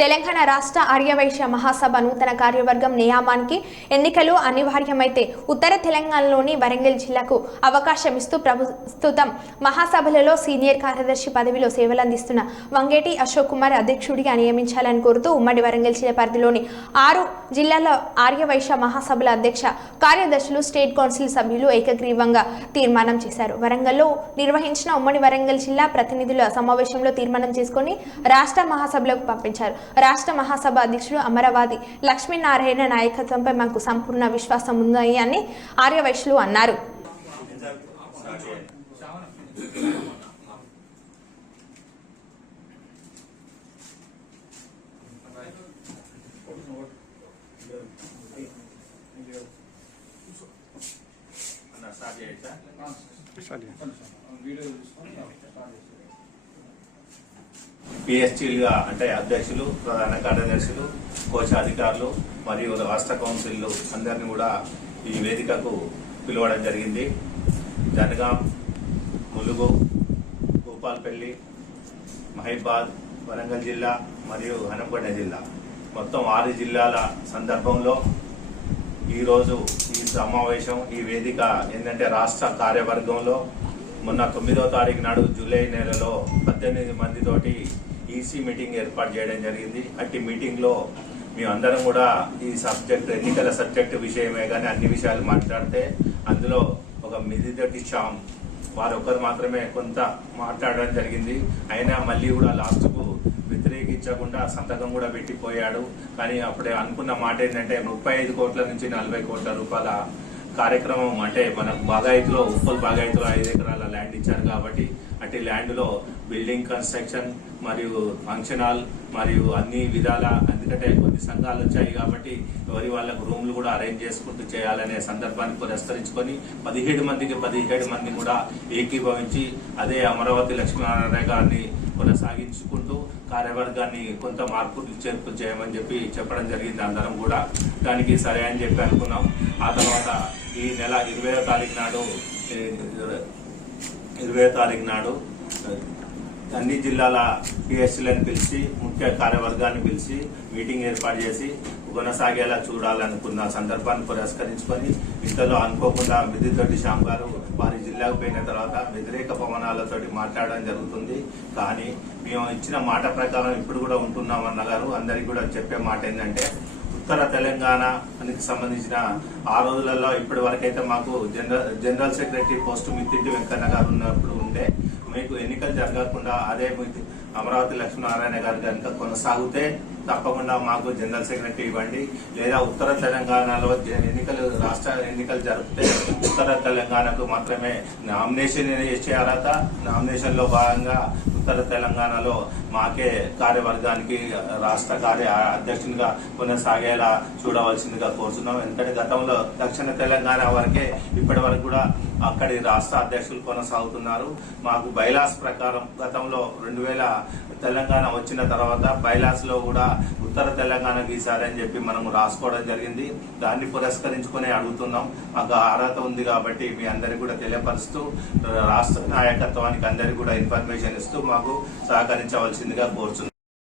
తెలంగాణ రాష్ట్ర ఆర్యవైశ్య మహాసభ నూతన కార్యవర్గం నియామానికి ఎన్నికలు అనివార్యమైతే ఉత్తర తెలంగాణలోని వరంగల్ జిల్లాకు అవకాశం ఇస్తూ ప్రస్తుతం మహాసభలలో సీనియర్ కార్యదర్శి పదవిలో సేవలందిస్తున్న వంగేటి అశోక్ కుమార్ అధ్యక్షుడిగా నియమించాలని కోరుతూ ఉమ్మడి వరంగల్ జిల్లా పరిధిలోని 6 జిల్లాల ఆర్యవైశ్య మహాసభల అధ్యక్ష కార్యదర్శులు స్టేట్ కౌన్సిల్ సభ్యులు ఏకగ్రీవంగా తీర్మానం చేశారు. వరంగల్లో నిర్వహించిన ఉమ్మడి వరంగల్ జిల్లా ప్రతినిధుల సమావేశంలో తీర్మానం చేసుకుని రాష్ట్ర మహాసభలకు పంపించారు. రాష్ట్ర మహాసభ అధ్యక్షుడు అమరవాది లక్ష్మీనారాయణ నాయకత్వంపై మాకు సంపూర్ణ విశ్వాసం ఉంది అని ఆర్యవైశ్యులు అన్నారు. పిఎస్టీలుగా అంటే అధ్యక్షులు, ప్రధాన కార్యదర్శులు, కోశాధికారులు మరియు రాష్ట్ర కౌన్సిల్లు అందరినీ కూడా ఈ వేదికకు పిలవడం జరిగింది. జనగాం, ములుగు, భూపాల్పల్లి, మహబూబాద్, వరంగల్ జిల్లా మరియు హనుమకొండ జిల్లా మొత్తం 6 జిల్లాల సందర్భంలో ఈరోజు ఈ సమావేశం, ఈ వేదిక ఏంటంటే రాష్ట్ర కార్యవర్గంలో మొన్న 9వ తారీఖు నాడు జూలై నెలలో 18 మందితోటి ఈసీ మీటింగ్ ఏర్పాటు చేయడం జరిగింది. అట్టి మీటింగ్లో మేమందరం కూడా ఈ సబ్జెక్ట్ ఎన్నికల సబ్జెక్టు విషయమే కానీ అన్ని విషయాలు మాట్లాడితే అందులో ఒక మిదిదొడ్డి శ్యామ్ వారు ఒకరు మాత్రమే కొంత మాట్లాడడం జరిగింది. అయినా మళ్ళీ కూడా లాస్ట్కు వ్యతిరేకించకుండా సంతకం కూడా పెట్టిపోయాడు. కానీ అప్పుడే అనుకున్న మాట ఏంటంటే 35 కోట్ల నుంచి 40 కోట్ల రూపాయల కార్యక్రమం అంటే మనకు బాగాయితులో ఉప్పల్ బాగాయితులో 5 ఎకరాల ల్యాండ్ ఇచ్చారు కాబట్టి అటు ల్యాండ్లో బిల్డింగ్ కన్స్ట్రక్షన్ మరియు ఫంక్షన్ హాల్ మరియు అన్ని విధాల, ఎందుకంటే కొన్ని సంఘాలు వచ్చాయి కాబట్టి ఎవరి వాళ్ళకు రూమ్లు కూడా అరేంజ్ చేసుకుంటూ చేయాలనే సందర్భాన్ని పురస్కరించుకొని 17 మందికి 17 మంది కూడా ఏకీభవించి అదే అమరావతి లక్ష్మీనారాయణ గారిని కొనసాగించుకుంటూ కార్యవర్గాన్ని కొంత మార్పులు చేర్పులు చేయమని చెప్పడం జరిగింది. అందరం కూడా దానికి సరే అని చెప్పి అనుకున్నాం. ఆ తర్వాత ఈ నెల 20వ తారీఖు నాడు అన్ని జిల్లాల పిఎస్సీలను పిలిచి ముఖ్య కార్యవర్గాన్ని పిలిచి మీటింగ్ ఏర్పాటు చేసి కొనసాగేలా చూడాలనుకున్న సందర్భాన్ని పురస్కరించుకొని ఇంతలో అనుకోకుండా మిదిదొడ్డి శ్యామ్ గారు వారి జిల్లాకు పోయిన తర్వాత వ్యతిరేక పవనాలతోటి మాట్లాడడం జరుగుతుంది. కానీ మేము ఇచ్చిన మాట ప్రకారం ఇప్పుడు కూడా ఉంటున్నామన్న గారు అందరికీ కూడా చెప్పే మాట ఏంటంటే ఉత్తర తెలంగాణకి సంబంధించిన ఆ రోజులలో ఇప్పటి వరకైతే మాకు general secretary post Mittinti Venkanna గారు ఉన్నప్పుడు ఉంటే మీకు ఎన్నికలు జరగకుండా అదే అమరావతి లక్ష్మీనారాయణ గారు కనుక కొనసాగితే తప్పకుండా మాకు జనరల్ సెక్రటరీ ఇవ్వండి, లేదా ఉత్తర తెలంగాణలో రాష్ట్ర ఎన్నికలు జరిపితే ఉత్తర తెలంగాణకు మాత్రమే నామినేషన్ చేసే అర్హత, నామినేషన్ లో భాగంగా ఉత్తర తెలంగాణలో మాకే కార్యవర్గానికి రాష్ట్ర అధ్యక్షునిగా కొనసాగేలా చూడవలసిందిగా కోరుతున్నాం. ఎందుకంటే గతంలో దక్షిణ తెలంగాణ వరకే ఇప్పటి వరకు కూడా అక్కడి రాష్ట్ర అధ్యక్షులు కొనసాగుతున్నారు. మాకు బైలాస్ ప్రకారం గతంలో 2000 తెలంగాణ వచ్చిన తర్వాత బైలాస్ లో కూడా ఉత్తర తెలంగాణ గీసారని చెప్పి మనం రాసుకోవడం జరిగింది. దాన్ని పురస్కరించుకునే అడుగుతున్నాం. మాకు అర్హత ఉంది కాబట్టి మీ అందరికీ కూడా తెలియపరుస్తూ రాష్ట్ర నాయకత్వానికి అందరికీ కూడా ఇన్ఫర్మేషన్ ఇస్తూ మాకు సహకరించవలసిందిగా కోరుతున్నాం.